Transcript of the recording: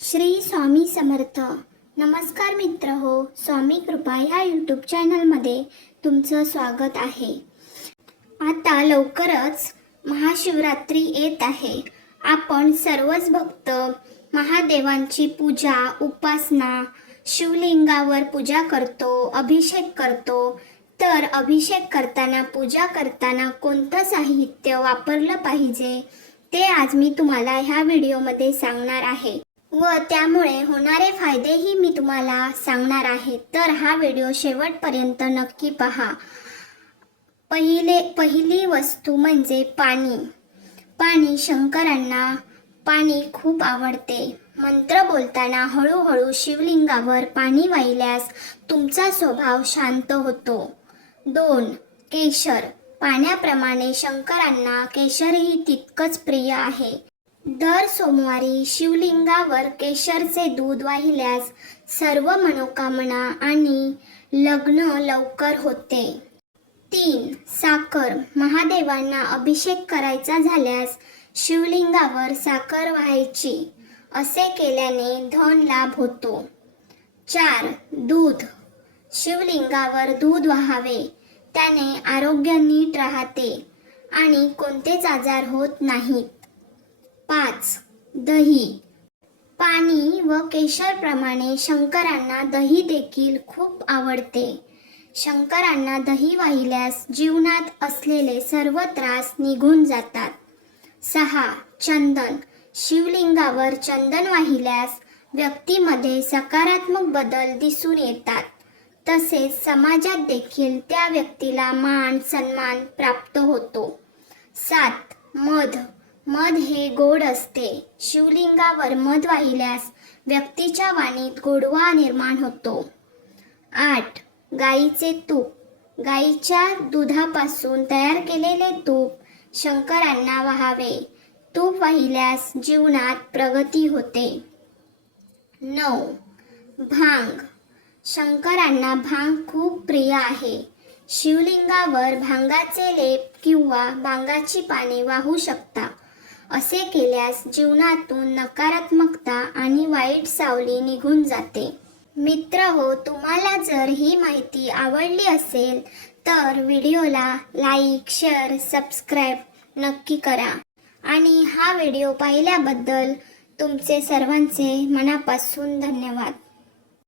श्री स्वामी समर्थ. नमस्कार मित्र हो स्वामी कृपा ह्या यूट्यूब चॅनलमध्ये तुमचं स्वागत आहे. आता लवकरच महाशिवरात्री येत आहे. आपण सर्वच भक्त महादेवांची पूजा उपासना शिवलिंगावर पूजा करतो अभिषेक करतो. तर अभिषेक करताना पूजा करताना कोणतं साहित्य वापरलं पाहिजे ते आज मी तुम्हाला ह्या व्हिडिओमध्ये सांगणार आहे. व त्यामुळे होणारे फायदेही मी तुम्हाला सांगणार आहे. तर हा व्हिडिओ शेवटपर्यंत नक्की पहा. पहिले पहिली वस्तू म्हणजे पाणी. पाणी शंकरांना पाणी खूप आवडते. मंत्र बोलताना हळूहळू शिवलिंगावर पाणी वाहिल्यास तुमचा स्वभाव शांत होतो. दोन केशर. पाण्याप्रमाणे शंकरांना केशरही तितकंच प्रिय आहे. दर सोमवारी शिवलिंगावर केशरचे दूध वाहिल्यास सर्व मनोकामना आणि लग्न लवकर होते. तीन साखर. महादेवांना अभिषेक करायचा झाल्यास शिवलिंगावर साखर व्हायची असे केल्याने धन लाभ होतो. चार दूध. शिवलिंगावर दूध व्हावे त्याने आरोग्य नीट राहते आणि कोणतेच आजार होत नाहीत. पाच दही. पाणी व केशरप्रमाणे शंकरांना दही देखील खूप आवडते. शंकरांना दही वाहिल्यास जीवनात असलेले सर्व त्रास निघून जातात. सहा चंदन. शिवलिंगावर चंदन वाहिल्यास व्यक्तीमध्ये सकारात्मक बदल दिसून येतात. तसेच समाजात देखील त्या व्यक्तीला मान सन्मान प्राप्त होतो. सात मध. मध हे गोड असते. शिवलिंगावर मध वाहिल्यास व्यक्तीच्या वाणीत गोडवा निर्माण होतो. आठ. गाईचे तूप. गाईच्या दुधापासून तयार केलेले तूप शंकरांना वाहावे. तूप वाहिल्यास जीवनात प्रगती होते. नऊ. भांग. शंकरांना भांग खूप प्रिय आहे. शिवलिंगावर भांगाचे लेप किंवा भांगाची पाने वाहू शकता. असे केल्यास जीवनातून नकारात्मकता आणि वाईट सावली निघून जाते. मित्र हो तुम्हाला जर ही माहिती आवडली असेल तर व्हिडिओला लाईक शेअर सबस्क्राईब नक्की करा. आणि हा व्हिडिओ पाहिल्याबद्दल तुमचे सर्वांचे मनापासून धन्यवाद.